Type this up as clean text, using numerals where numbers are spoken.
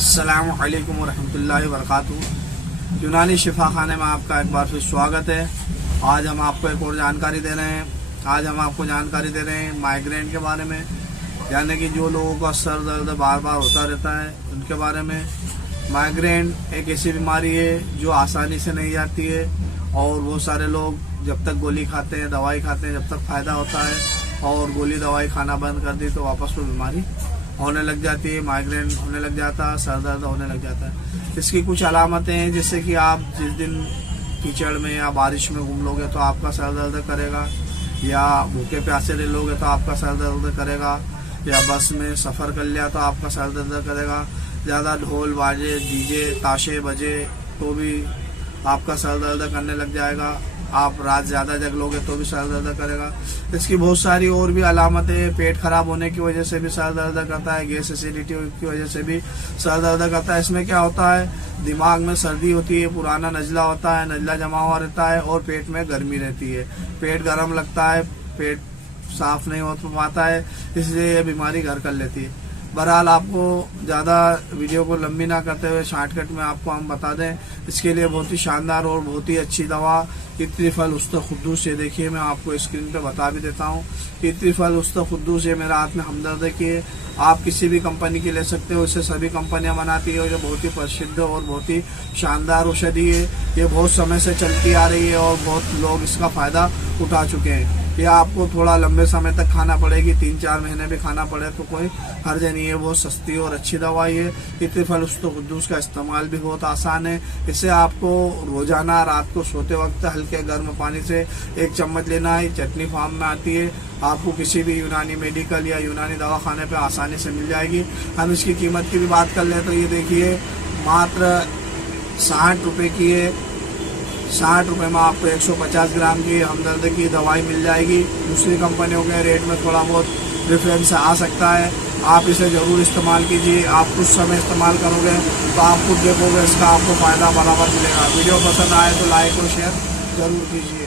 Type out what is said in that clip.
अस्सलामु अलैकुम वरहमतुल्लाहि वबरकातुहू। यूनानी शिफा खाने में आपका एक बार फिर स्वागत है। आज हम आपको एक और जानकारी दे रहे हैं। आज हम आपको जानकारी दे रहे हैं माइग्रेन के बारे में, यानी कि जो लोगों का सर दर्द बार बार होता रहता है उनके बारे में। माइग्रेन एक ऐसी बीमारी है जो आसानी से नहीं जाती है और वो सारे लोग जब तक गोली खाते हैं, दवाई खाते हैं, जब तक फ़ायदा होता है, और गोली दवाई खाना बंद कर दी तो वापस वो बीमारी होने लग जाती है। माइग्रेन होने लग जाता है, सर दर्द होने लग जाता है। इसकी कुछ अलामतें हैं, जैसे कि आप जिस दिन कीचड़ में या बारिश में घूम लोगे तो आपका सर दर्द करेगा, या भूखे प्यासे रह लोगे तो आपका सर दर्द करेगा, या बस में सफ़र कर लिया तो आपका सर दर्द करेगा, ज़्यादा ढोल बाजे, डीजे, ताशे बजे तो भी आपका सर दर्द करने लग जाएगा। आप रात ज़्यादा जग लोगे तो भी सर दर्द करेगा। इसकी बहुत सारी और भी अलामतें, पेट खराब होने की वजह से भी सर दर्द करता है, गैस एसिडिटी की वजह से भी सर दर्द करता है। इसमें क्या होता है, दिमाग में सर्दी होती है, पुराना नज़ला होता है, नज़ला जमा हुआ रहता है और पेट में गर्मी रहती है, पेट गर्म लगता है, पेट साफ नहीं हो पाता है, इसलिए ये बीमारी घर कर लेती है। बहरहाल आपको ज़्यादा वीडियो को लंबी ना करते हुए शॉर्टकट में आपको हम बता दें, इसके लिए बहुत ही शानदार और बहुत ही अच्छी दवा इत्रिफल उस्तखुद्दूस है। देखिए मैं आपको स्क्रीन पे बता भी देता हूँ। इत्रिफल उस्तखुद्दूस है, मेरे हाथ में हमदर्द की है। आप किसी भी कंपनी की ले सकते हो, इससे सभी कंपनियां बनाती है। ये बहुत ही प्रसिद्ध और बहुत ही शानदार औषधि है। ये बहुत समय से चलती आ रही है और बहुत लोग इसका फ़ायदा उठा चुके हैं। ये आपको थोड़ा लंबे समय तक खाना पड़ेगी, 3-4 महीने भी खाना पड़े तो कोई हर्ज नहीं है। बहुत सस्ती और अच्छी दवाई है। इत्रिफल उस्तखुद्दूस का इस्तेमाल भी बहुत आसान है। इसे आपको रोजाना रात को सोते वक्त हल्के गर्म पानी से 1 चम्मच लेना है। चटनी फॉर्म में आती है, आपको किसी भी यूनानी मेडिकल या यूनानी दवाखाने पे आसानी से मिल जाएगी। हम इसकी कीमत की भी बात कर लें तो ये देखिए मात्र 60 रुपये की है। 60 रुपये में आपको 150 ग्राम की हमदर्द की दवाई मिल जाएगी। दूसरी कंपनियों के रेट में थोड़ा बहुत डिफरेंस आ सकता है। आप इसे ज़रूर इस्तेमाल कीजिए। आप कुछ समय इस्तेमाल करोगे तो आप खुद देखोगे इसका आपको फ़ायदा बराबर मिलेगा। वीडियो पसंद आए तो लाइक और शेयर ज़रूर कीजिए।